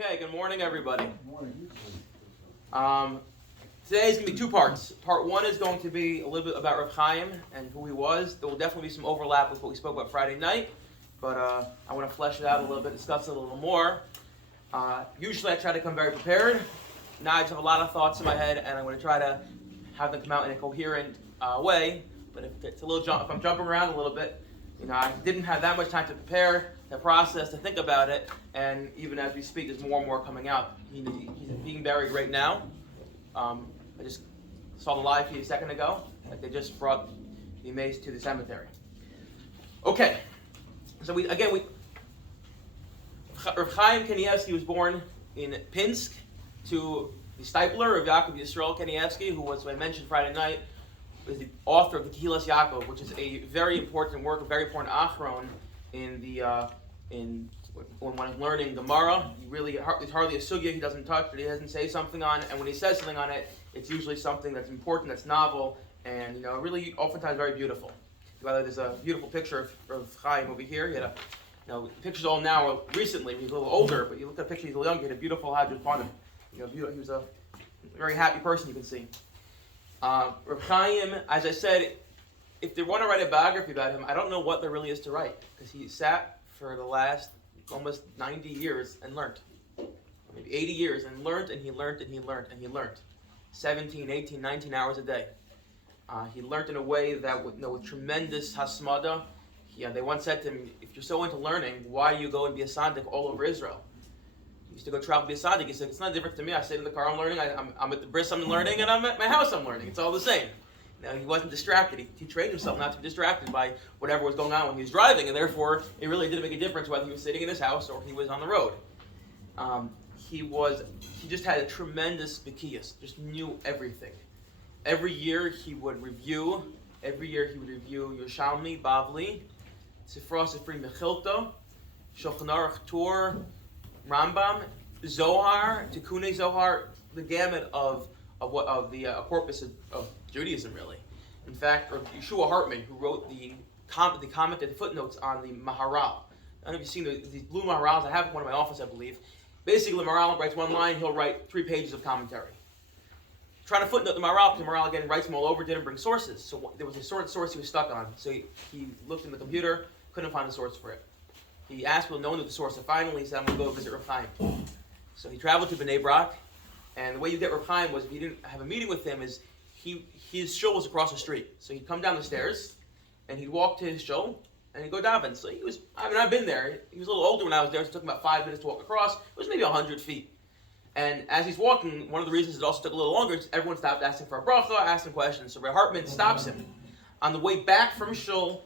Okay, good morning, everybody. Good morning. Today's going to be two parts. Part one is going to be a little bit about Rabbi Chaim and who he was. There will definitely be some overlap with what we spoke about Friday night, but I want to flesh it out a little bit, discuss it a little more. Usually I try to come very prepared. Now I just have a lot of thoughts in my head, and I'm going to try to have them come out in a coherent way. But if it's a little if I'm jumping around a little bit, I didn't have that much time to prepare, to process, to think about it, and even as we speak, there's more and more coming out. He's being buried right now. I just saw the live feed a second ago that they just brought the mace to the cemetery. Okay, so Rav Chaim Kanievsky was born in Pinsk to the stipler of Yaakov Yisrael Kanievsky, who was, I mentioned Friday night, is the author of the Kehillas Yaakov, which is a very important work, a very important achron in when one is learning Gemara. It's hardly a sugya he doesn't touch, but he doesn't say something on it. And when he says something on it, it's usually something that's important, that's novel, and really oftentimes very beautiful. There's a beautiful picture of Chaim over here. He had pictures all now recently. He was a little older, but you look at a picture, he's a little younger. He had a beautiful Hajj upon him. He was a very happy person, you can see. Reb Chaim, as I said, if they want to write a biography about him, I don't know what there really is to write, because he sat for the last almost 90 years and learned. Maybe 80 years and learned, and he learned, and he learned, and he learned. 17, 18, 19 hours a day. He learned in a way that with tremendous hasmada. They once said to him, if you're so into learning, why do you go and be a sandik all over Israel? He used to go travel to be a sandik. He said, it's not different to me. I sit in the car, I'm learning. I'm at the bris, I'm learning, and I'm at my house, I'm learning. It's all the same. He wasn't distracted. He trained himself not to be distracted by whatever was going on when he was driving, and therefore it really didn't make a difference whether he was sitting in his house or he was on the road. He just had a tremendous bekiyas, just knew everything. Every year he would review Yerushalmi, Bavli, Sifra Sifri Mechilta, Shulchan Aruch Tur, Rambam, Zohar, Tikkunei Zohar, the gamut of the corpus of Judaism, really. In fact, Yeshua Hartman, who wrote the commented footnotes on the Maharal. I don't know if you've seen these blue Maharals. I have one in my office, I believe. Basically, the Maharal writes one line, he'll write 3 pages of commentary. Trying to footnote the Maharal, because the Maharal again writes them all over, didn't bring sources. So there was a certain source he was stuck on. So he looked in the computer, couldn't find a source for it. He asked people, no one knew the source, and finally he said, I'm going to go visit Rav Chaim. So he traveled to Bnei Brak, and the way you get Rav Chaim was, if you didn't have a meeting with him, is his shul was across the street. So he'd come down the stairs, and he'd walk to his shul, and he'd go daven. So I've been there. He was a little older when I was there, so it took him about 5 minutes to walk across. It was maybe 100 feet. And as he's walking, one of the reasons it also took a little longer is everyone stopped asking for a bracha, asking questions. So Rabbi Hartman stops him on the way back from shul,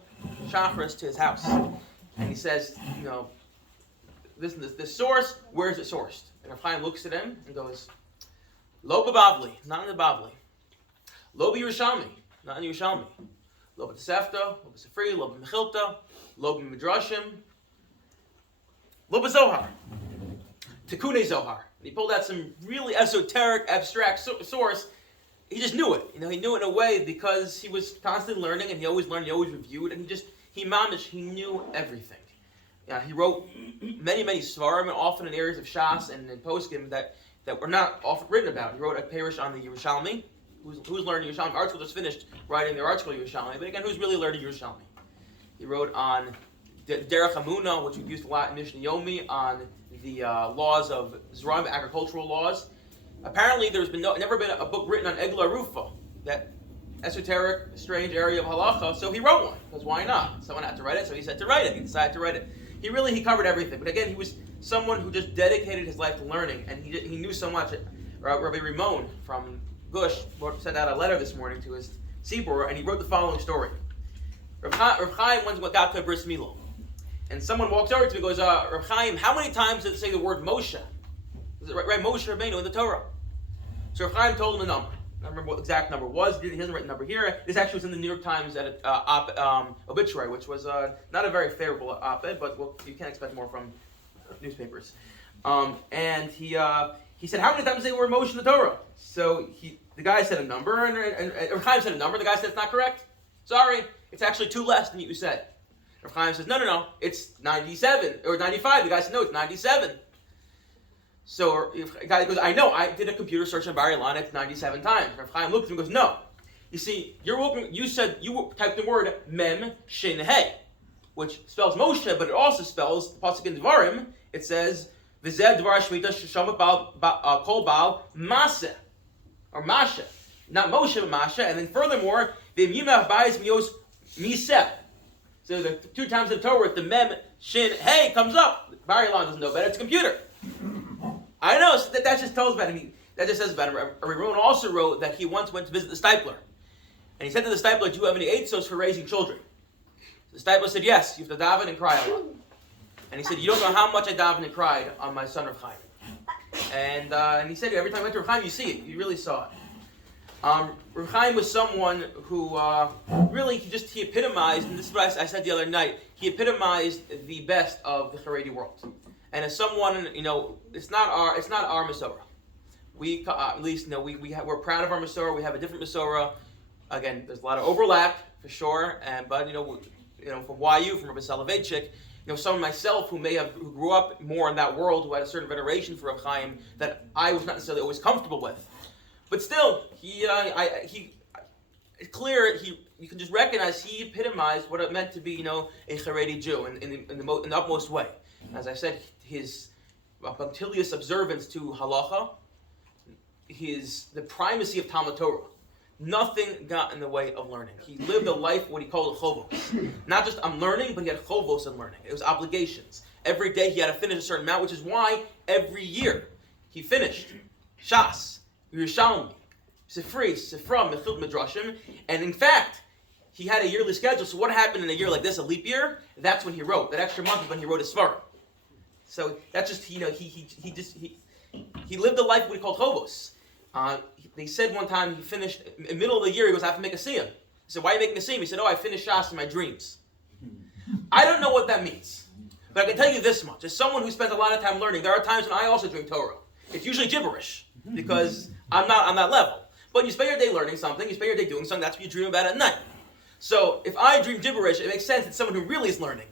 Shachris, to his house. And he says, this source, where is it sourced? And Rav Chaim looks at him and goes, Lo b'Bavli, not in the Bavli. Lo b'Yerushalmi, not in Yerushalmi. Lo b'Tosefta, lo b'Sifri, lo b'Mechilta, lo b'Midrashim, lo b'Zohar. Tikkunei Zohar. And he pulled out some really esoteric, abstract source. He just knew it. He knew it in a way because he was constantly learning, and he always learned, he always reviewed, and he knew everything. He wrote many, many svarim, and often in areas of Shas and in Poskim that were not often written about. He wrote a parish on the Yerushalmi. Who's learning Yerushalmi? Article just finished writing their article Yerushalmi, but again, who's really learning Yerushalmi? He wrote on Derech Hamuna, which we've used a lot in Mishnah Yomi, on the laws of Zeraim, agricultural laws. Apparently, there's never been a book written on Egla Rufa, that esoteric, strange area of halacha, so he wrote one, because why not? Someone had to write it, so he said to write it. He decided to write it. He covered everything, but again, he was someone who just dedicated his life to learning, and he knew so much. Rabbi Ramon from Gush sent out a letter this morning to his Tzibur, and he wrote the following story. Rav Chaim once got to a bris milah, and someone walks over to him and goes, Rav Chaim, how many times did it say the word Moshe? Is it right, Moshe Rabbeinu in the Torah? So Rav Chaim told him a number. I don't remember what the exact number was. He hasn't written the number here. This actually was in the New York Times obituary, which was not a very favorable op-ed, but you can't expect more from newspapers. And he said, how many times did they were Moshe in the Torah? So the guy said a number, and Rav Chaim said a number. The guy said, it's not correct. Sorry, it's actually 2 less than you said. Rav Chaim says, no, it's 97, or 95. The guy said, no, it's 97. So if a guy goes, I know, I did a computer search on Bar Ilan, it's 97 times. Rav Chaim looked at him and goes, no. You see, you said, you typed the word Mem Shin He, which spells Moshe, but it also spells, the pasuk in Devarim, it says, V'zeh Dvar Shemitah Sheshama Kol Baal Maseh, or Masha. Not Moshe, but Masha. And then furthermore, V'im Yimah Bayis Mios Miseh. So the two times in the Torah, the Mem Shin He comes up. Bar Ilan doesn't know better, it's a computer. I know, so that just tells about him. That just says about him. Rabbi Rowan also wrote that he once went to visit the Stipler. And he said to the Stipler, do you have any eitzos for raising children? The Stipler said, yes, you have to daven and cry a lot. And he said, you don't know how much I davened and cried on my son Rav Chaim. And he said, every time I went to Rav Chaim, you see it. You really saw it. Rav Chaim was someone who really, he epitomized, and this is what I said the other night, he epitomized the best of the Haredi world. And as someone, it's not our Masorah. We, at least, we're proud of our Masorah. We have a different Masorah. Again, there's a lot of overlap for sure. But from YU, from Rabbi Soloveitchik, someone myself who grew up more in that world, who had a certain veneration for Rav Chaim that I was not necessarily always comfortable with. But still, it's clear you can just recognize he epitomized what it meant to be, a Haredi Jew in the utmost way. As I said, his punctilious observance to halacha, the primacy of Talmud Torah. Nothing got in the way of learning. He lived a life, what he called a chovos. Not just I'm learning, but he had chovos in learning. It was obligations. Every day he had to finish a certain amount, which is why every year he finished Shas, Yerushalmi, Sifri, Sifra, Mechilot Midrashim, and in fact, he had a yearly schedule. So what happened in a year like this, a leap year? That's when he wrote. That extra month is when he wrote his Svarim. So that's just he lived a life what he called chovos. They said one time he finished in the middle of the year. He goes, I have to make a siyum. He said, why are you making a siyum? He said, I finished Shas in my dreams. I don't know what that means, but I can tell you this much: as someone who spends a lot of time learning, there are times when I also dream Torah. It's usually gibberish because I'm not on that level. But you spend your day learning something, you spend your day doing something. That's what you dream about at night. So if I dream gibberish, it makes sense that someone who really is learning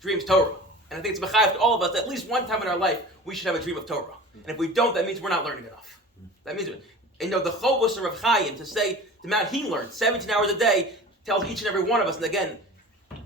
dreams Torah. And I think it's mechayev to all of us that at least one time in our life we should have a dream of Torah. And if we don't, that means we're not learning enough. That means, the chovos of Rav Chaim, to say the amount he learned, 17 hours a day, tells each and every one of us. And again,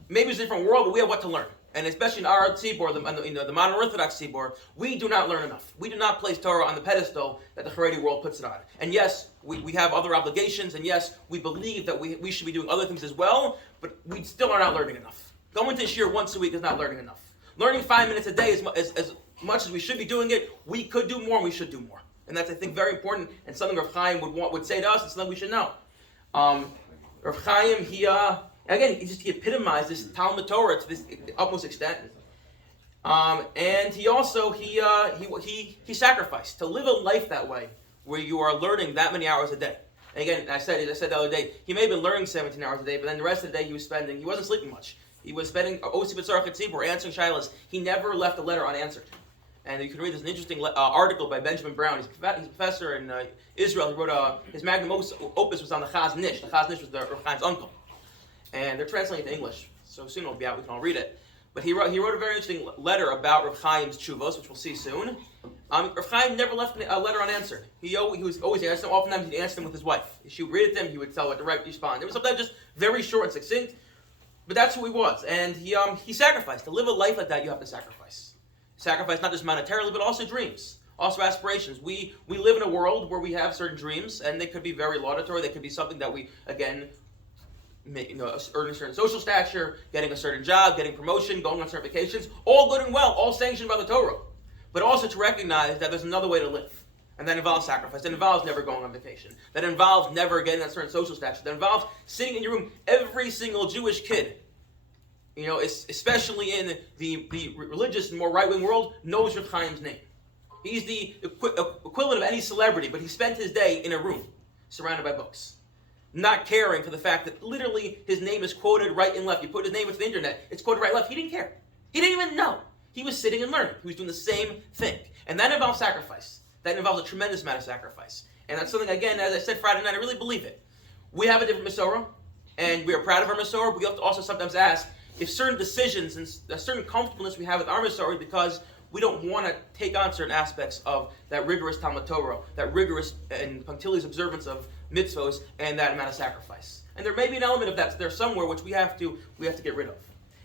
maybe it's a different world, but we have what to learn. And especially in our tzibor, the modern Orthodox tzibor, we do not learn enough. We do not place Torah on the pedestal that the Haredi world puts it on. And yes, we have other obligations, and yes, we believe that we should be doing other things as well, but we still are not learning enough. Going to Shiur once a week is not learning enough. Learning 5 minutes a day is as much as we should be doing it, we could do more and we should do more. And that's, I think, very important and something Rav Chaim would say to us and something we should know. Rav Chaim, he epitomized this Talmud Torah to this utmost extent. And he also, he sacrificed to live a life that way where you are learning that many hours a day. And again, I said the other day, he may have been learning 17 hours a day, but then the rest of the day he wasn't sleeping much. He was spending Osi B'Tzarach Tzibur, answering Shailos. He never left a letter unanswered. And you can read this an interesting article by Benjamin Brown. He's a professor in Israel. He wrote his magnum opus was on the Chaz Nish. The Chaz Nish was Rav Chaim's uncle. And they're translating it to English, so soon it'll be out. We can all read it. But he wrote a very interesting letter about Rav Chaim's Teshuvos, which we'll see soon. Rav Chaim never left a letter unanswered. He was always answering. Oftentimes he'd answer them with his wife. She would read it to him. He would tell her to respond. It was sometimes just very short and succinct. But that's who he was, and he sacrificed. To live a life like that, you have to sacrifice. Sacrifice not just monetarily, but also dreams, also aspirations. We live in a world where we have certain dreams, and they could be very laudatory. They could be something that we, again, earning a certain social stature, getting a certain job, getting promotion, going on certain vacations. All good and well, all sanctioned by the Torah. But also to recognize that there's another way to live. And that involves sacrifice. That involves never going on vacation. That involves never getting that certain social stature. That involves sitting in your room. Every single Jewish kid, especially in the religious and more right-wing world, knows Rav Chaim's name. He's the equivalent of any celebrity, but he spent his day in a room surrounded by books, not caring for the fact that literally his name is quoted right and left. You put his name into the internet, it's quoted right and left. He didn't care. He didn't even know. He was sitting and learning. He was doing the same thing. And that involves sacrifice. That involves a tremendous amount of sacrifice. And that's something, again, as I said Friday night, I really believe it. We have a different Masorah, and we are proud of our Masorah, but we have to also sometimes ask if certain decisions and a certain comfortableness we have with our Masorah because we don't want to take on certain aspects of that rigorous Talmud Torah, that rigorous and punctilious observance of mitzvos, and that amount of sacrifice. And there may be an element of that there somewhere which we have to get rid of.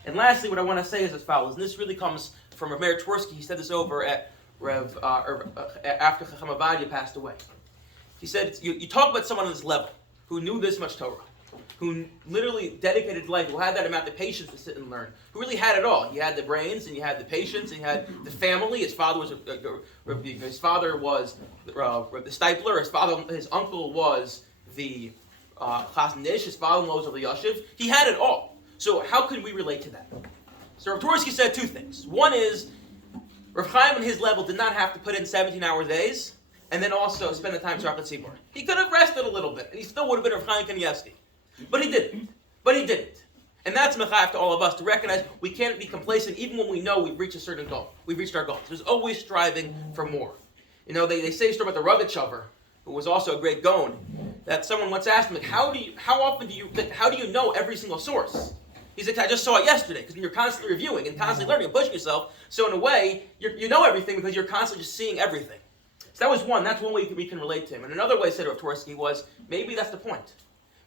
And lastly, what I want to say is as follows, and this really comes from Rav Meir Twersky. He said this over at after Chacham Avadia passed away. He said, you talk about someone on this level who knew this much Torah, who literally dedicated his life, who had that amount of patience to sit and learn, who really had it all. He had the brains, and he had the patience, and he had the family. His father was the Stipler. His uncle was the Chassan Ish. His father-in-law was of the Yashiv. He had it all. So how could we relate to that? So Rav Twersky said two things. One is, Rav Chaim on his level did not have to put in 17-hour days, and then also spend the time Shabbat Tzibor. He could have rested a little bit, and he still would have been Rav Chaim Kanievsky. But he didn't. And that's mechayev to all of us, to recognize we can't be complacent even when we know we've reached a certain goal. We've reached our goals. There's always striving for more. You know, they say a story about the Rogatchover, who was also a great Gaon, that someone once asked him, like, how do you know every single source? He's like, I just saw it yesterday, because you're constantly reviewing and constantly learning and pushing yourself. So in a way, you know everything because you're constantly just seeing everything. So that was one. That's one way we can relate to him. And another way, said Rav Twersky, was maybe that's the point.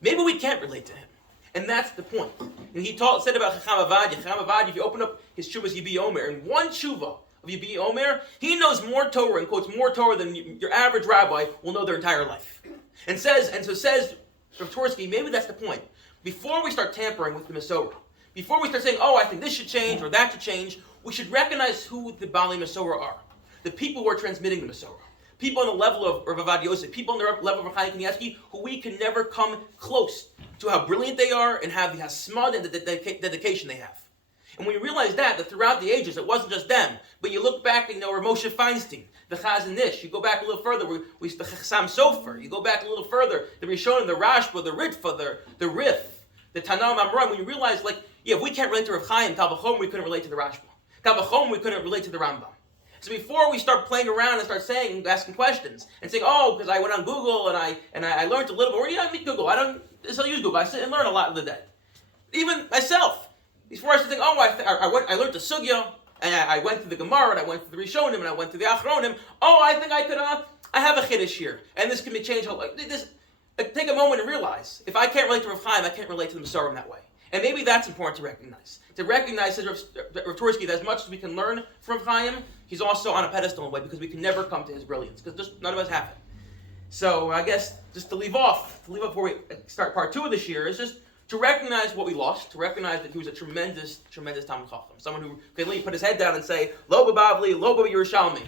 Maybe we can't relate to him. And that's the point. And he said about Chacham Avadia, if you open up his Tshuvas Yibi Omer, in one Tshuva of Yibi Omer, he knows more Torah, and quotes more Torah than your average rabbi will know their entire life. And says Rav Twersky, maybe that's the point. Before we start tampering with the Masorah, before we start saying, I think this should change or that should change, we should recognize who the Baalei Masorah are. The people who are transmitting the Masorah. People on the level of Rav Avad Yosef, people on the level of Chaim Kanievsky, who we can never come close to how brilliant they are and have the hasmad and the dedication they have. And when you realize that throughout the ages, it wasn't just them, but you look back, Rav Moshe Feinstein, the Chazon Ish, you go back a little further, the Chassam Sofer, you go back a little further, the Rishonim, the Rashba, the Ritva, the Rif, the Tanam Amram, when you realize, if we can't relate to Rav Chaim, Kal V'chomer, we couldn't relate to the Rashba. Kal V'chomer, we couldn't relate to the Rambam. So before we start playing around and start asking questions, and saying, because I went on Google and I learned a little bit, or I mean Google, I still use Google, I sit and learn a lot of the day. Even myself, before I start thinking, I learned the Sugya, and I went through the Gemara, and I went through the Rishonim, and I went through the Achronim, I think I could, I have a Chiddush here, and this can be changed. Take a moment and realize, if I can't relate to Rav Chaim, I can't relate to the Masorah in that way. And maybe that's important to recognize. To recognize, says Rav Twersky, that as much as we can learn from Rav Chaim, he's also on a pedestal in a way, because we can never come to his brilliance, because just none of us have it. So I guess just to leave off before we start part 2 of this year, is just to recognize what we lost, to recognize that he was a tremendous, tremendous Talmid Chacham, someone who could put his head down and say, Lo b'Bavli, Lo b'Yerushalmi,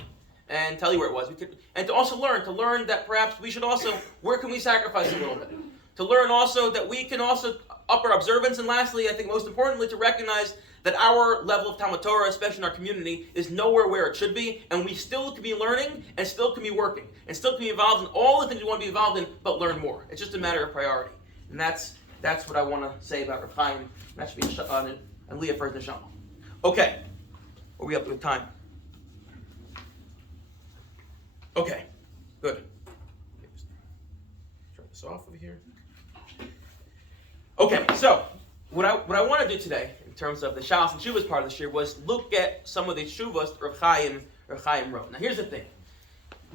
and tell you where it was. And to also learn that perhaps we should also, where can we sacrifice a little bit? To learn also that we can also up our observance, and lastly, I think most importantly, to recognize that our level of Talmud Torah, especially in our community, is nowhere where it should be, and we still can be learning, and still can be working, and still can be involved in all the things we want to be involved in, but learn more. It's just a matter of priority. And that's what I want to say about Rav Chaim. That should be and Leah for his neshama. Okay. What are we up to with time? Okay. Good. Turn this off over here. Okay, so what I want to do today, in terms of the Shailos U'Teshuvos part of this year, was look at some of the Teshuvos Rav Chaim wrote. Now here's the thing.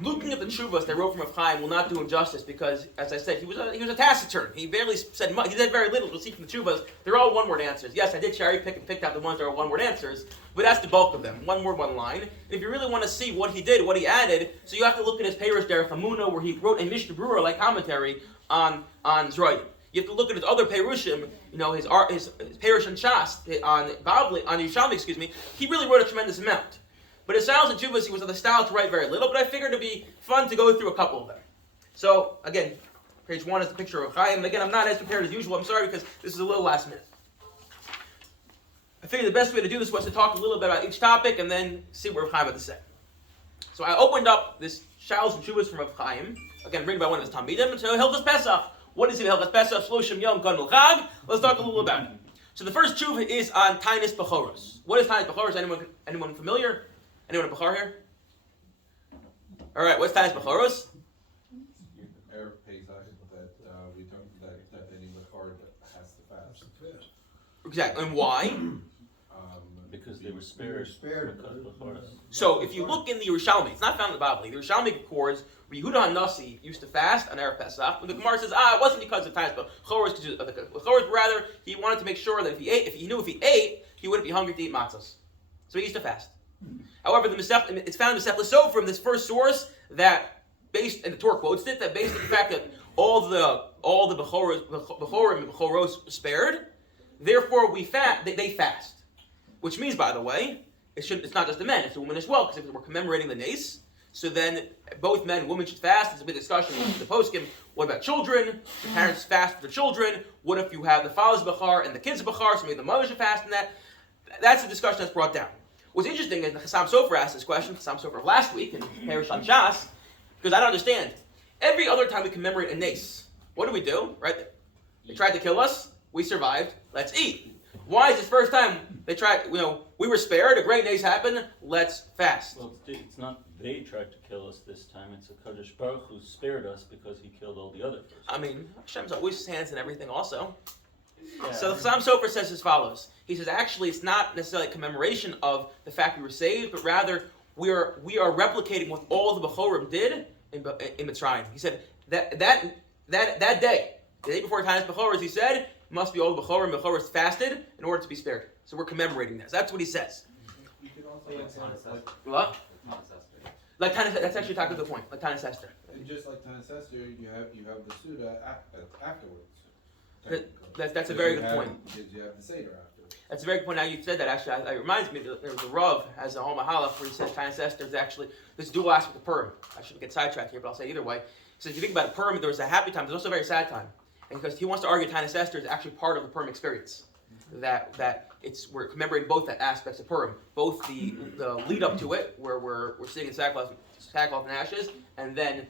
Looking at the Teshuvos they wrote from Rav Chaim will not do him justice, because, as I said, he was a taciturn. He barely said much. He said very little. You'll see from the Teshuvos, they're all one-word answers. Yes, I did cherry pick and picked out the ones that are one-word answers, but that's the bulk of them. One word, one line. And if you really want to see what he did, what he added, so you have to look at his Perush Derech Hamuna, where he wrote a Mishnah Berurah like commentary on Zroyim. You have to look at his other Perushim, his Perush and Shas, on Yerushalmi, he really wrote a tremendous amount. But his Shailos U'Teshuvos, he was of the style to write very little, but I figured it'd be fun to go through a couple of them. So, again, page 1 is the picture of Chaim, and again, I'm not as prepared as usual, I'm sorry, because this is a little last minute. I figured the best way to do this was to talk a little bit about each topic, and then see what Rav Chaim had to say. So I opened up this Shailos U'Teshuvos from Rav Chaim, again, written by one of his Talmidim, and so Hilchos Pesach. What is it, Hilchos Pesach, Shloshim Yom Kon L'Chag? Let's talk a little about it. So the first tshuva is on Tainis Bechoros. What is Tainis Bechoros? Anyone familiar? Anyone a Bechor here? All right, what's Tainis Bechoros? Erev Pesach that we don't that any Bechor has to fast. Exactly, and why? Because they were spared. So if you look in the Yerushalmi, it's not found in the Bible. The Yerushalmi records where Yehuda HaNasi used to fast on Erev Pesach. When the Gemara says, it wasn't because of times, but Chorus, rather, he wanted to make sure that if he knew if he ate, he wouldn't be hungry to eat matzahs. So he used to fast. However, it's found in the Masechta Sofrim from this first source that, based, and the Torah quotes it, that based on the fact that all the Bechorim and Bechoros spared, therefore they fast. Which means, by the way, it's not just the men, it's the women as well, because if we're commemorating the Nes, so then both men and women should fast. There's a big discussion with the poskim. What about children? Should parents fast for their children? What if you have the father's Bechar and the kids' Bechar, so maybe the mother should fast in that? That's the discussion that's brought down. What's interesting is the Chassam Sofer asked this question, Chassam Sofer of last week in Perish on Shas, because I don't understand. Every other time we commemorate a Nes, what do? Right? They tried to kill us, we survived, let's eat. Why is this first time they tried, we were spared, a great Nes happened, let's fast? Well, it's not they tried to kill us this time, it's a Kadosh Baruch who spared us because he killed all the others. I mean, Hashem's always hands in everything also. Yeah. So Chassam Sofer says as follows. He says, actually, it's not necessarily a commemoration of the fact we were saved, but rather we are replicating what all the Bechorim did in Mitzrayim. He said that day, the day before Tanis Bechoros, he said, it must be all the Bechoros fasted in order to be spared. So we're commemorating this. That's what he says. You could also What? Like Tanis, that's actually talking to the point. Like Tanis Esther. and just like Tanis Esther, you have the Suda afterwards. That's a very good point. Because you have the Seder afterwards. That's a very good point. Now you said that, actually, it reminds me that there was a Rav has a Homa Halach where he says Tanis Esther is actually this dual aspect of Purim. I shouldn't get sidetracked here, but I'll say either way. He says if you think about Purim, there was a happy time. There's also a very sad time, and because he wants to argue Tanis Esther is actually part of the Purim experience. That we're commemorating both that aspects of Purim, both the lead up to it, where we're sitting in sackcloth and ashes, and then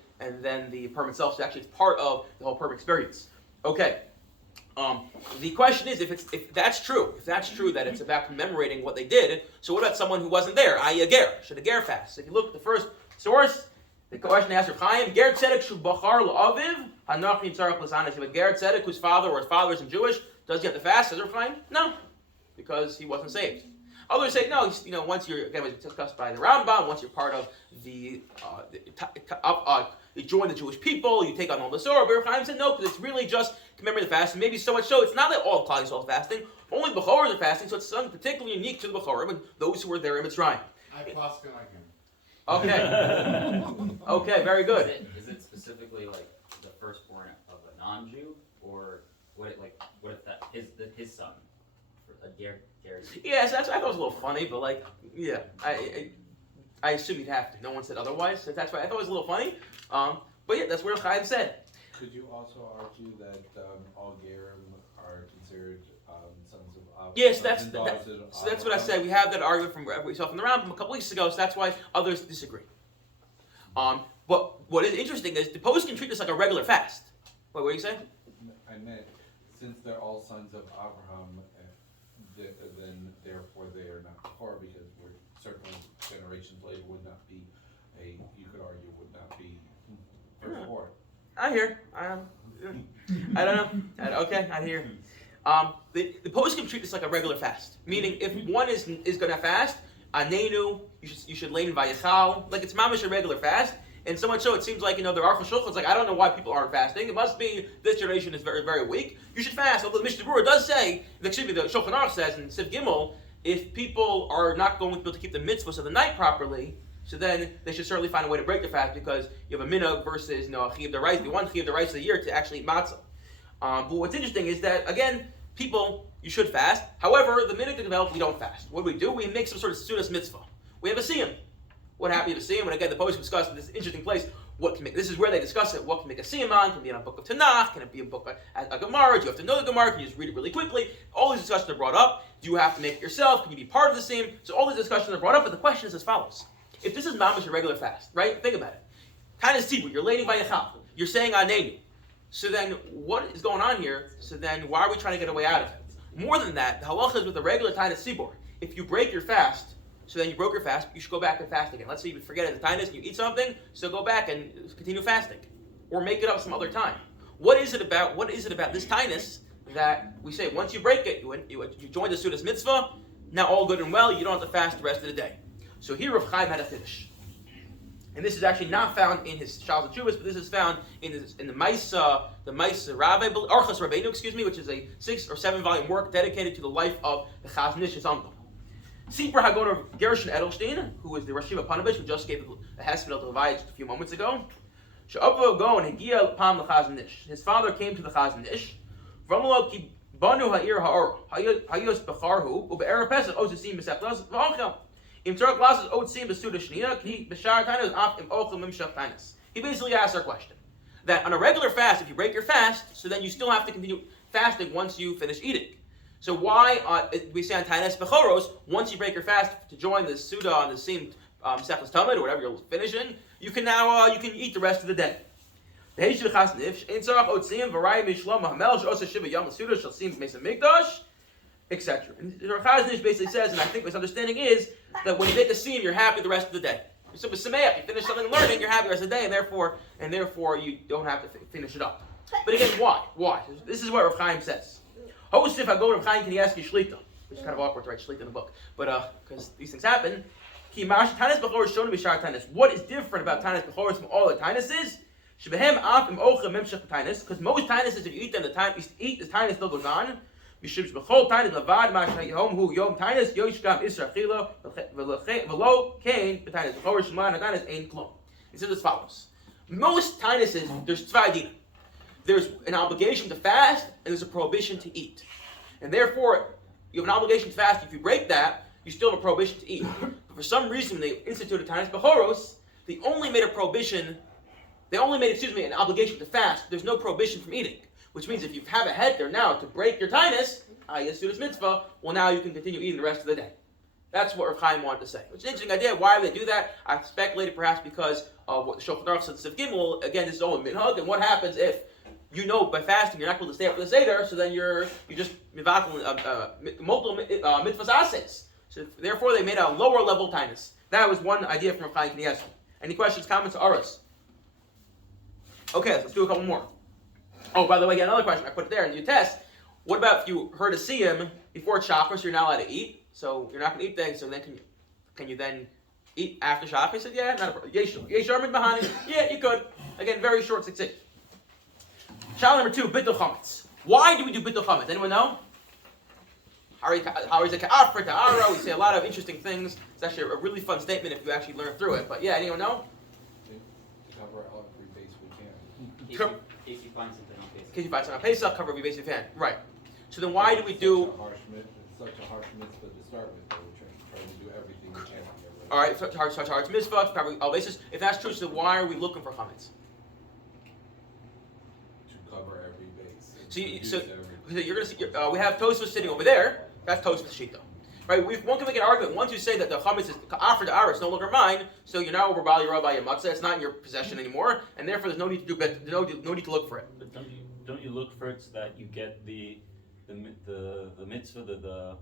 the Purim itself. So actually, it's part of the whole Purim experience. Okay. The question is, if that's true that it's about commemorating what they did, so what about someone who wasn't there, i.e. a ger? Should a ger fast? So if you look at the first source, the question asks Chaim, ger tzedek shu bachar la'aviv, hanach nitzarach l'zanesh. If a ger tzedek whose father or his father isn't Jewish, does he have to fast? Says Chaim, no, because he wasn't saved. Others say no. Once you're, again, as discussed by the Rambam, once you're part of you join the Jewish people, you take on all the Torah. But Chaim said no, because it's really just commemorating the fast. And maybe so much so, it's not that all of Klal Yisrael is fasting. Only the Bechoros are fasting, so it's something particularly unique to the Bechorim and those who were there in Mitzrayim. I possibly like him. Okay. Okay, very good. Is it specifically like the firstborn of a non-Jew, or what if his son, a Gary? Yes, I thought it was a little funny, but I assume you'd have to. No one said otherwise, so that's why I thought it was a little funny. But yeah, that's what Chaim said. Could you also argue that all Gerim are considered sons of Av? Yes, that's what I said. We have that argument from we saw from the Rambam a couple weeks ago, so that's why others disagree. But what is interesting is the post can treat this like a regular fast. What were you saying? I meant, since they're all sons of Abraham, then therefore they are not poor, because we're certainly generations later would not be firstborn. I hear. I don't know. Okay, I hear. The post can treat this like a regular fast, meaning if one is going to fast, anenu, you should lay in vayachal, like it's mamish a regular fast. And so much so, it seems like, the Aruch HaShulchan, it's like, I don't know why people aren't fasting. It must be this generation is very, very weak. You should fast. Although the Mishnah Berurah does say, the Shulchan Aruch says in Siv Gimel, if people are not going to be able to keep the mitzvahs of the night properly, so then they should certainly find a way to break the fast, because you have a minhag versus, a chiyuv d'oraisa, the one chiyuv d'oraisa a year to actually eat matzah. But what's interesting is that, again, people, you should fast. However, the minhag to develop, we don't fast. What do? We make some sort of sudas mitzvah. We have a siyum. What happened to see him? And again, the poets discuss in this interesting place. This is where they discuss it. What can make a siyum on? Can it be in a book of Tanakh? Can it be a book a Gemara? Do you have to know the Gemara? Can you just read it really quickly? All these discussions are brought up. Do you have to make it yourself? Can you be part of the siyum? So all these discussions are brought up. But the question is as follows: if this is mamish a regular fast, right? Think about it. Kind of tibur. You're laying by yachal. You're saying anenu. So then, what is going on here? So then, why are we trying to get a way out of it? More than that, the halacha is with the regular time of tzibur. If you break your fast. So then you broke your fast, you should go back and fast again. Let's say you forget it the time is and you eat something, so go back and continue fasting. Or make it up some other time. What is it about this tinus that we say once you break it, you join the Sudas mitzvah, Now all good and well, you don't have to fast the rest of the day. So here Rav Chaim had a chiddush. And this is actually not found in his Shailos U'Teshuvos, but this is found in the Maisa Rabbi, Orchos Rabbeinu, which is a 6 or 7 volume work dedicated to the life of the Chazon Ish, his uncle. Sipra Hagon of Gershon Edelstein, who is the Rosh Yeshiva Panovich, who just gave a hospital to Levi just a few moments ago. She'opo Gon Hagia Pam L'Chazon Ish. His father came to the Chazon Ish. V'amalo ki banu ha'ir ha'or hayos becharhu ube'er pesach ozesim b'sechlas v'ochel. Im tzarek lasses otzim b'suda shniya ki b'shar tainas af im ochel mimshach tainas. He basically asked our question that on a regular fast, if you break your fast, so then you still have to continue fasting once you finish eating. So why we say on Tainas Bechoros, once you break your fast to join the Suda on the same Sechlas Tamid or whatever you're finishing, you can now you can eat the rest of the day. Etc. And the Chazon basically says, and I think his understanding is that when you make a siyum, you're happy the rest of the day. So with Sameach, you finish something learning, you're happy the rest of the day, and therefore you don't have to finish it up. But again, why? Why? This is what Rav Chaim says. Host if I go to Chaim Kanievsky Shlita, which is kind of awkward to write Shlita in the book, but because these things happen. What is different about Tainas Bechoros from all the Tainuses? Because most Tainuses, if you eat them, the Tainus still goes on. It says as follows. Most Tainuses, there's zwei dinim. There's an obligation to fast, and there's a prohibition to eat. And therefore, you have an obligation to fast. If you break that, you still have a prohibition to eat. But for some reason, they instituted Tainas Bechoros. They only made an obligation to fast. There's no prohibition from eating. Which means if you have a head there now to break your Tainus, Sudas Mitzvah, well now you can continue eating the rest of the day. That's what Rav Chaim wanted to say. Which is an interesting idea. Why do they do that? I speculated perhaps because of what the Shulchan Aruch says in Gimel. Again, this is all in minhag. And what happens if you know by fasting you're not able to stay up for the Seder, so then you just mivatal multiple mitzvahs ases. So therefore they made a lower level Tainus. That was one idea from Rav Chaim Kanievsky. Any questions, comments, Aras? Okay, let's do a couple more. Oh, by the way, another question. I put it there in your test. What about if you heard a siyum before Shabbos, you're not allowed to eat, so you're not going to eat then, so then can you then eat after Shabbos? I said, yeah, not a problem. Yeshar Bahani. Yeah, you could. Again, very short, succinct. Challenge number 2, Bittul Chametz. Why do we do Bittul Chametz? Anyone know? How is it Ka'afra, Ta'ara? We say a lot of interesting things. It's actually a really fun statement if you actually learn through it. But yeah, anyone know? To cover every base we In can. case you find something on Pesach. In case you find something on Pesach, cover every base you can. Right. So then why do we do... It's such a harsh mitzvah to start with, but we're trying to do everything we can to get rid of it. All right, such hard mitzvah, cover all bases. If that's true, so why are we looking for chametz? To cover every base. So you're going to see... we have Tosfos sitting over there. That's Tosfos Shita. Right, one can make an argument. Once you say that the chametz is offered to Ara, it's no longer mine, so you're now over Bali Rabbi Matzah. It's not in your possession anymore, and therefore there's no need to do no need to look for it. But don't you look for it so that you get the mitzvah, the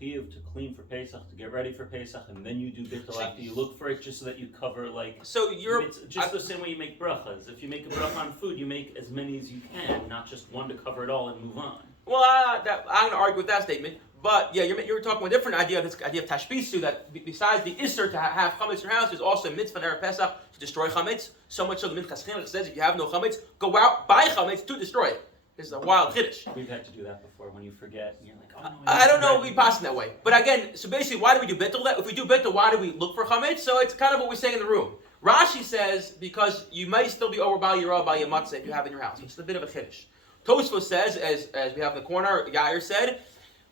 chiyuv to clean for Pesach, to get ready for Pesach, and then you do bittul after you look for it, just so that you cover So you're just the same way you make brachas. If you make a bracha on food, you make as many as you can, not just one to cover it all and move on. Well, I'm going to argue with that statement. But yeah, you're talking about a different idea. This idea of tashbisu, that besides the isser to have chametz in your house, there's also a mitzvah in Erev Pesach to destroy chametz. So much so the Minchas Chinuch says if you have no chametz, go out buy chametz to destroy it. This is a wild chiddush. We've had to do that before when you forget and you're like, oh no. I don't know if we pass in that way. But again, so basically, why do we do bittul? If we do bittul, why do we look for chametz? So it's kind of what we say in the room. Rashi says because you might still be over Bal Yirah, Bal Yamatzah if you have it in your house. It's a bit of a chiddush. Tosfos says, as we have in the corner, Yair said,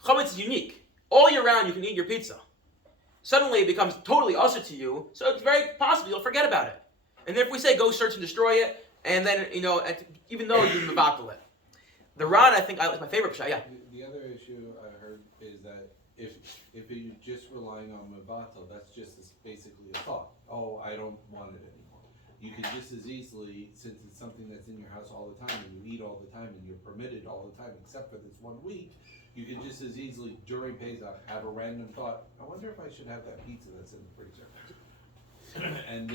chametz is unique. All year round, you can eat your pizza. Suddenly, it becomes totally usher to you, so it's very possible you'll forget about it. And then if we say, go search and destroy it, and then, even though you mevatel it. The Ran, I think, is my favorite pshat, yeah. The other issue I heard is that if you're just relying on mevatel, that's just basically a thought. Oh, I don't want it anymore. You can just as easily, since it's something that's in your house all the time, and you eat all the time, and you're permitted all the time, except for this 1 week, you can just as easily, during Pesach, have a random thought, I wonder if I should have that pizza that's in the freezer. and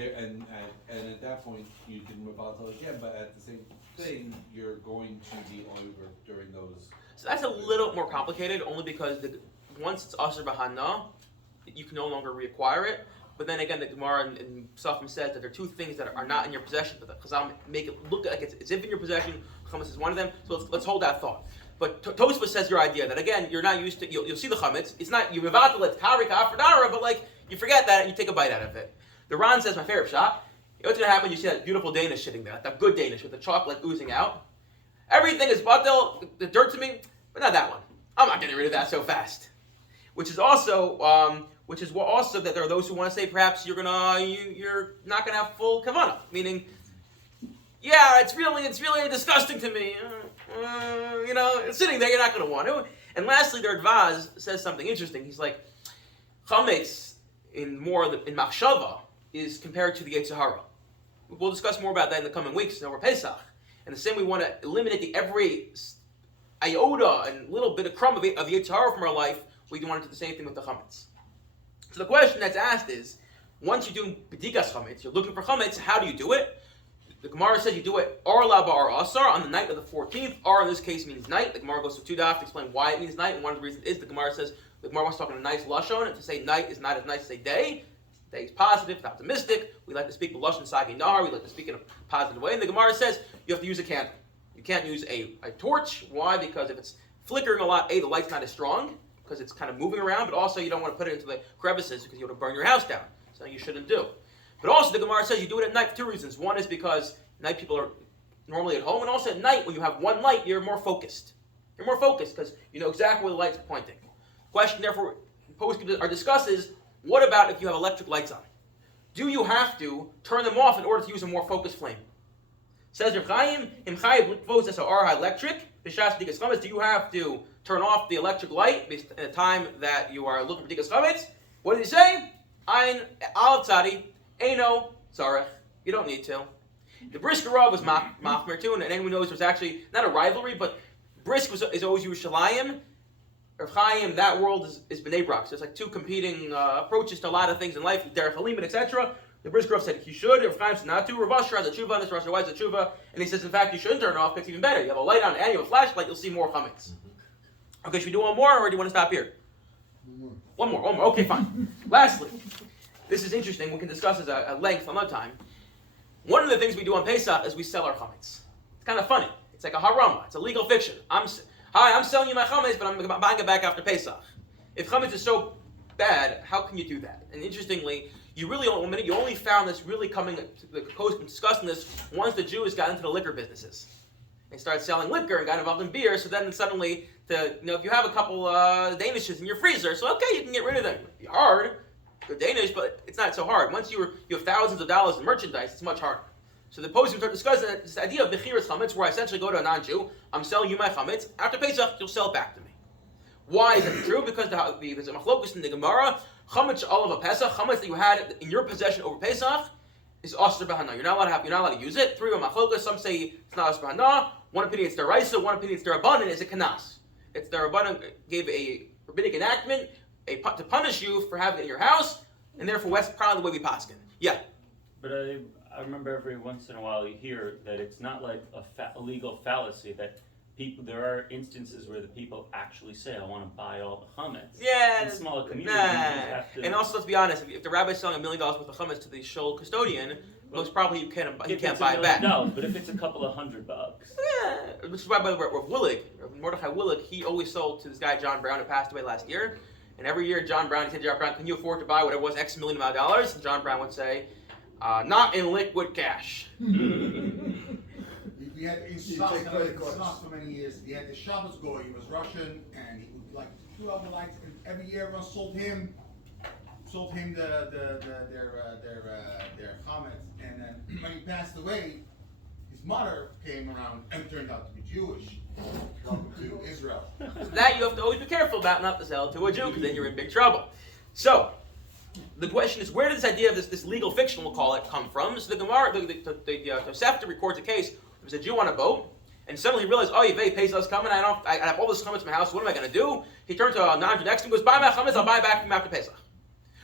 at that point, you can mevatel again, but at the same thing, you're going to be over during those. So that's a little more complicated, only because the once it's asher b'hana, you can no longer reacquire it. But then again, the Gemara in Psachim says that there are two things that are not in your possession, but the Chazal make it look like it's if in your possession. Chametz is one of them. So let's hold that thought. But Tosfos says your idea that again you're not used to. You'll see the chametz. It's not you mevatel it karika afradara, but like you forget that and you take a bite out of it. The Ran says my favorite shot. What's going to happen? You see that beautiful Danish sitting there, that good Danish with the chocolate oozing out. Everything is batel, the dirt to me, but not that one. I'm not getting rid of that so fast. Which is also that there are those who want to say perhaps you're not gonna have full kavanah, meaning, yeah, it's really disgusting to me. It's sitting there, you're not gonna want to. And lastly, the Radvaz says something interesting. He's like, chametz in machshava is compared to the Yetzer Hara. We'll discuss more about that in the coming weeks over Pesach. And the same, we want to eliminate every iota and little bit of crumb of Yetzer Hara from our life. We want to do the same thing with the chametz. So the question that's asked is, once you're doing b'dikas chametz, you're looking for chametz, how do you do it? The Gemara says you do it or laba or asar on the night of the 14th. Or in this case means night. The Gemara goes to 2 daf to explain why it means night. And one of the reasons is the Gemara says the Gemara wants to talk in a nice lashon, and to say night is not as nice as say day. Day is positive, it's optimistic. We like to speak with lashon sagi nahar. We like to speak in a positive way. And the Gemara says you have to use a candle. You can't use a torch. Why? Because if it's flickering a lot, the light's not as strong because it's kind of moving around. But also you don't want to put it into the crevices because you want to burn your house down. So you shouldn't do. But also the Gemara says you do it at night for 2 reasons. One is because night people are normally at home, and also at night when you have one light, you're more focused. You're more focused because you know exactly where the light's pointing. Question, therefore, are discussed is, what about if you have electric lights on? Do you have to turn them off in order to use a more focused flame? Says Reb Chaim, electric. Do you have to turn off the electric light at a time that you are looking for Dikas Chametz? What did he say? Ein al tzadi, eino tzarech. You don't need to. The Brisker Rav was machmer too, and anyone knows there's actually not a rivalry, but Brisk is always Yerushalayim. Rav Chaim, that world is Bnei Brak. So it's like two competing approaches to a lot of things in life, Derech Halim, etc. The Brisker Rav said he should. Rav Chaim said not to. Rav Asher has a tshuva, and this Rav Asher has a tshuva, and he says in fact you shouldn't turn it off. It's even better. You have a light on and you have a flashlight, you'll see more chametz. Okay, should we do one more, or do you want to stop here? One more. Okay, fine. Lastly, this is interesting. We can discuss this at length another time. One of the things we do on Pesach is we sell our chametz. It's kind of funny. It's like a harama. It's a legal fiction. I'm selling you my chametz, but I'm buying it back after Pesach. If chametz is so bad, how can you do that? And interestingly, you only found this really coming to the coast discussing this once the Jews got into the liquor businesses. They started selling liquor and got involved in beer. So then suddenly, if you have a couple Danishes in your freezer, so okay, you can get rid of them. It'd be hard. Good Danish, but it's not so hard. Once you have thousands of dollars in merchandise, it's much harder. So the poskim start discussing this idea of bechiras chametz, where I essentially go to a non-Jew, I'm selling you my chametz. After Pesach, you'll sell it back to me. Why is that true? Because there's a machlokus in the Gemara. Chametz all of a Pesach, chametz that you had in your possession over Pesach, is asr b'hana. You're not allowed to use it. 3 of machlokus. Some say it's not asr b'hana. One opinion it's deraisa. One opinion it's derabanan. Is a kanas. It's derabanan gave a rabbinic enactment to punish you for having it in your house. And therefore, that's probably the way we paskin. Yeah. But I remember every once in a while you hear that it's not like a legal fallacy that there are instances where the people actually say, I want to buy all the chametz. Yeah. In smaller communities, Nah. you just have to... And also, let's be honest, if the rabbi is selling $1 million worth of chametz to the shul custodian, most probably you can't buy it back. No, but if it's a couple of $100. Yeah. Which is why, by the way, Mordechai Willig, he always sold to this guy, John Brown, who passed away last year. And every year, he said, John Brown, can you afford to buy whatever was X million amount of dollars? And John Brown would say, not in liquid cash. We had in Shas for many years. He had the Shabbos goy. He was Russian, and he would like do all the lights. And every year, everyone sold him their chametz. And then when he passed away, his mother came around and turned out to be Jewish. Welcome to Israel. So that you have to always be careful about not to sell to a Jew, because then you're in big trouble. So, the question is, where does this idea of this legal fiction, we'll call it, come from? So the Gemara, the Tosefta records a case. There was a Jew on a boat, and suddenly he realized, Yevei, Pesach's coming, I have all this chametz in my house, what am I going to do? He turned to a non-Jew next to him and goes, buy my chametz, I'll buy it back from him after Pesach.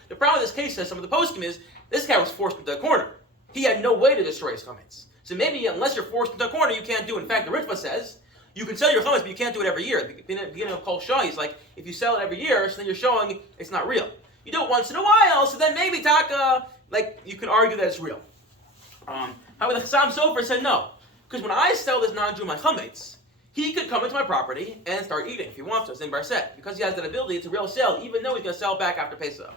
The problem with this case, says some of the poskim, is this guy was forced into a corner. He had no way to destroy his chametz. So maybe unless you're forced into a corner, you can't do it. In fact, the Ritva says, You can sell your chametz, but you can't do it every year. At the beginning of Kol Shai, it's like, if you sell it every year, so then you're showing it's not real. You do it once in a while, so then maybe taka, like, you can argue that it's real. However, the Chassam Sofer said no. Because when I sell this non-Jew my chametz, he could come into my property and start eating if he wants to, as in Barset. Because he has that ability, it's a real sale, even though he's going to sell back after Pesach.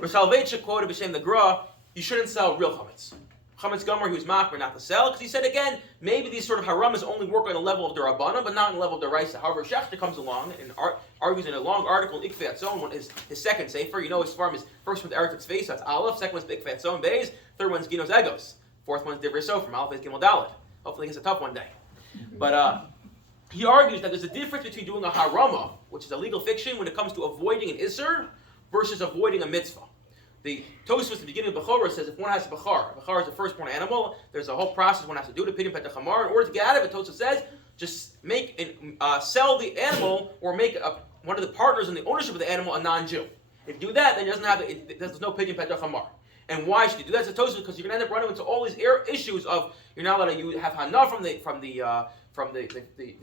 Salveitcha quoted B'Shem the Gra, you shouldn't sell real chametz. Chametz Gomer, he was makber not to sell, because he said again, maybe these sort of haramas only work on the level of the Rabbanah, but not on the level of the Raisa. However, Shechter comes along and argues in a long article in Ikfei Atzon, his second sefer. You know his farm is first one's Eretz Tzvei, so that's Aleph, second one's Ikfei Atzon Beis, third one's Ginos Egos, fourth one's Divrei Sofer, Aleph is Gimel Dalet. Hopefully he gets a tough one day. But he argues that there's a difference between doing a harama, which is a legal fiction when it comes to avoiding an Isser, versus avoiding a mitzvah. The Tosfos at the beginning of Bechorah says if one has a Bechar is the firstborn animal, there's a whole process one has to do to Pidim Petach Hamar. In order to get out of it, Tosfos says, just sell the animal or make one of the partners in the ownership of the animal a non-Jew. If you do that, then there's no Pidim Petach Hamar. And why should you do that? It's a Tosfos because you're going to end up running into all these issues of you're not allowed to have hana from the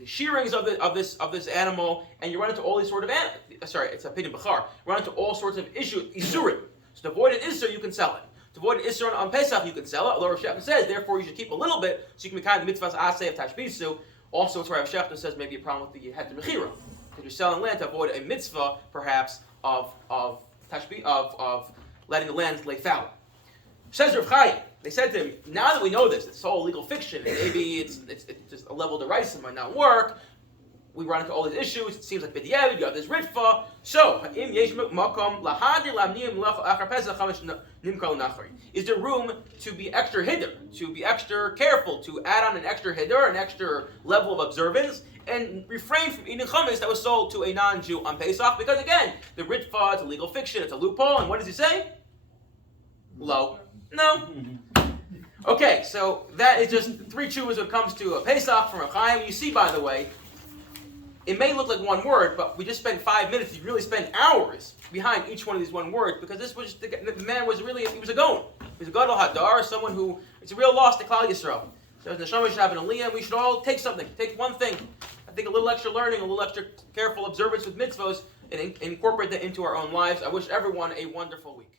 shearings of this animal, and you run into all these sort of it's a Pidim Bechar. You run into all sorts of issues, isurim. So to avoid an Isser, you can sell it. To avoid an Isser on Pesach, you can sell it. Although Rav Shechta says, therefore, you should keep a little bit, so you can be kind of the mitzvahs aseh of Tashbisu. Also, it's where Rav Shechta says maybe a problem with the heter mechira, because you're selling land to avoid a mitzvah, perhaps, of letting the land lay fallow. Says Rav Chaim, they said to him, now that we know this, it's all legal fiction, and maybe it's just a level of rice, it might not work. We run into all these issues. It seems like b'diavad, you have this ritfa. So, is there room to be extra hiddur, to be extra careful, to add on an extra hiddur, an extra level of observance, and refrain from eating chametz that was sold to a non-Jew on Pesach? Because again, the ritfa is a legal fiction, it's a loophole, and what does he say? Low. No. Okay, so that is just 3 chuvas when it comes to a Pesach from a Chaim. You see, by the way, it may look like one word, but we just spent 5 minutes. You really spend hours behind each one of these one words, because this was the man was really, he was a goon. He was a gadol hadar, someone who, it's a real loss to Klal Yisrael. So the neshama should have an aliyah, and we should all take something, take one thing. I think a little extra learning, a little extra careful observance with mitzvos, and incorporate that into our own lives. I wish everyone a wonderful week.